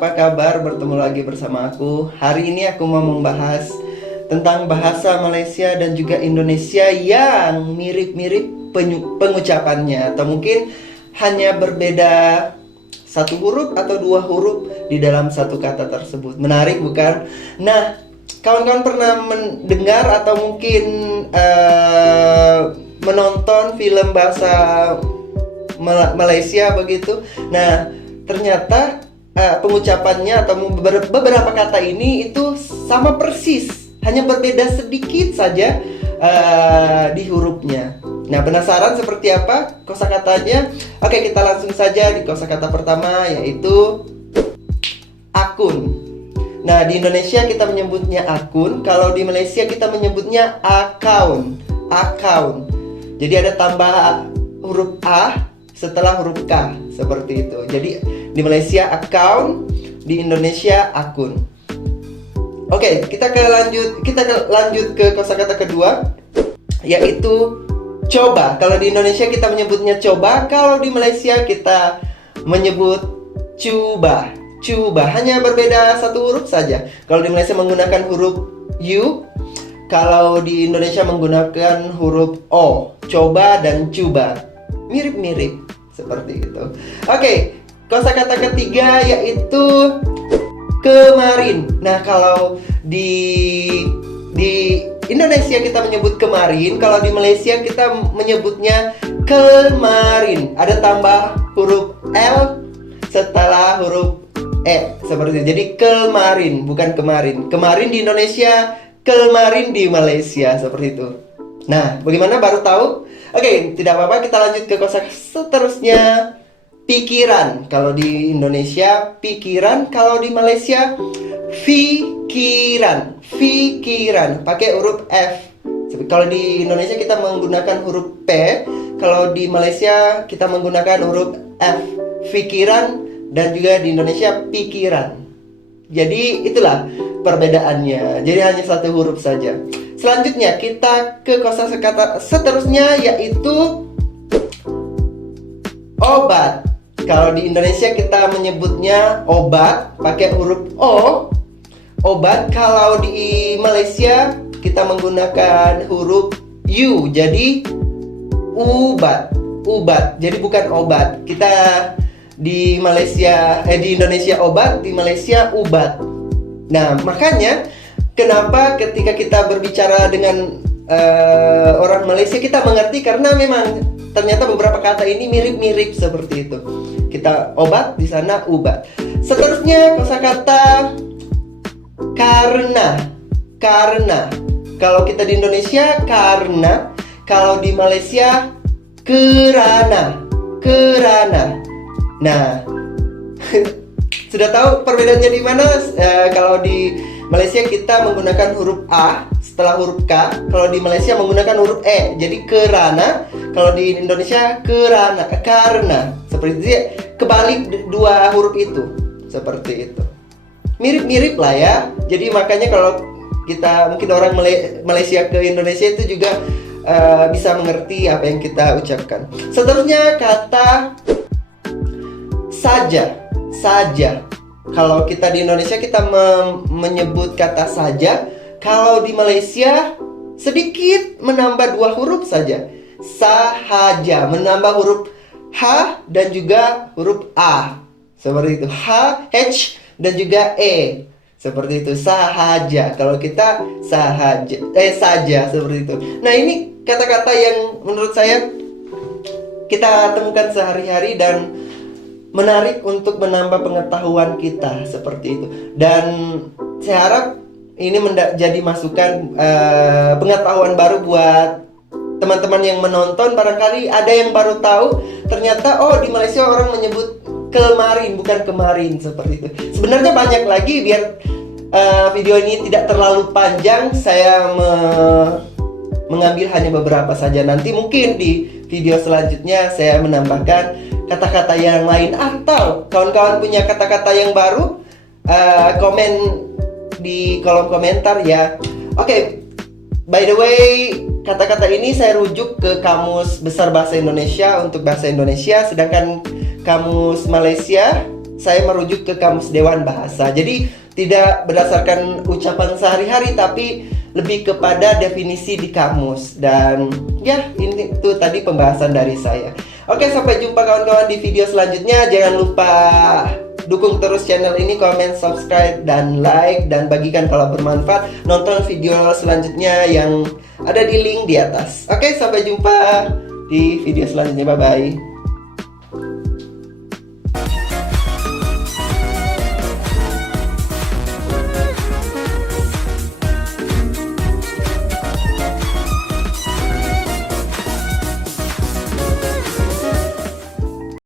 apa kabar? Bertemu lagi bersama aku. Hari ini aku mau membahas tentang bahasa Malaysia dan juga Indonesia yang mirip-mirip pengucapannya, atau mungkin hanya berbeda satu huruf atau dua huruf di dalam satu kata tersebut. Menarik bukan? Nah, kawan-kawan pernah mendengar atau mungkin menonton film bahasa Malaysia begitu? Nah, ternyata pengucapannya atau beberapa kata ini itu sama persis, hanya berbeda sedikit saja di hurufnya. Nah, penasaran seperti apa kosakatanya? Oke, kita langsung saja di kosakata pertama, yaitu akun. Nah, di Indonesia kita menyebutnya akun, kalau di Malaysia kita menyebutnya account. Account. Jadi ada tambah huruf A setelah huruf K, seperti itu. Jadi di Malaysia account, di Indonesia akun. Oke, kita lanjut ke kosakata kedua, yaitu coba. Kalau di Indonesia kita menyebutnya coba, kalau di Malaysia kita menyebut cuba. Cuba, hanya berbeda satu huruf saja. Kalau di Malaysia menggunakan huruf U, kalau di Indonesia menggunakan huruf O. Coba dan cuba, mirip-mirip seperti itu. Oke, kosakata ketiga yaitu kemarin. Nah, kalau di Indonesia kita menyebut kemarin, kalau di Malaysia kita menyebutnya kemarin. Ada tambah huruf L setelah huruf E, seperti itu. Jadi kemarin, bukan kemarin. Kemarin di Indonesia, kemarin di Malaysia, seperti itu. Nah, bagaimana, baru tahu? Oke, tidak apa-apa, kita lanjut ke kosakata seterusnya. Pikiran. Kalau di Indonesia pikiran, kalau di Malaysia fikiran. Fikiran pakai huruf F. Kalau di Indonesia kita menggunakan huruf P, kalau di Malaysia kita menggunakan huruf F. Fikiran, dan juga di Indonesia pikiran. Jadi itulah perbedaannya. Jadi hanya satu huruf saja. Selanjutnya kita ke kosakata seterusnya, yaitu obat. Kalau di Indonesia kita menyebutnya obat pakai huruf O. Obat. Kalau di Malaysia kita menggunakan huruf U. Jadi ubat. Ubat. Jadi bukan obat. Kita di Malaysia, di Indonesia obat, di Malaysia ubat. Nah, makanya kenapa ketika kita berbicara dengan orang Malaysia kita mengerti, karena memang ternyata beberapa kata ini mirip-mirip seperti itu. Kita obat, di sana ubat. Seterusnya kosakata karena. Karena. Kalau kita di Indonesia karena, kalau di Malaysia kerana. Kerana. Nah, sudah tahu perbedaannya di mana? Kalau di Malaysia kita menggunakan huruf A setelah huruf K, kalau di Malaysia menggunakan huruf E. Jadi kerana, kalau di Indonesia kerana, karena. Seperti itu, kebalik dua huruf itu. Seperti itu. Mirip-mirip lah ya. Jadi makanya kalau kita, mungkin orang Malaysia ke Indonesia itu juga bisa mengerti apa yang kita ucapkan. Seterusnya kata saja. Saja. Kalau kita di Indonesia kita menyebut kata saja, kalau di Malaysia sedikit menambah dua huruf saja. Sahaja, menambah huruf H dan juga huruf A. Seperti itu. H, H dan juga E. Seperti itu. Sahaja. Kalau kita sahaja, saja, seperti itu. Nah, ini kata-kata yang menurut saya kita temukan sehari-hari dan menarik untuk menambah pengetahuan kita, seperti itu. Dan saya harap ini menjadi masukan pengetahuan baru buat teman-teman yang menonton. Barangkali ada yang baru tahu, ternyata oh, di Malaysia orang menyebut kemarin, bukan kemarin, seperti itu. Sebenarnya banyak lagi. Biar video ini tidak terlalu panjang, saya mengambil hanya beberapa saja. Nanti mungkin di video selanjutnya saya menambahkan kata-kata yang lain, atau kawan-kawan punya kata-kata yang baru, komen di kolom komentar ya. Oke, by the way, kata-kata ini saya rujuk ke Kamus Besar Bahasa Indonesia untuk bahasa Indonesia, sedangkan Kamus Malaysia saya merujuk ke Kamus Dewan Bahasa. Jadi tidak berdasarkan ucapan sehari-hari, tapi lebih kepada definisi di kamus. Dan ya, ini tuh tadi pembahasan dari saya. Oke, sampai jumpa kawan-kawan di video selanjutnya. Jangan lupa dukung terus channel ini, komen, subscribe, dan like, dan bagikan kalau bermanfaat. Nonton video selanjutnya yang ada di link di atas. Oke, sampai jumpa di video selanjutnya. Bye-bye.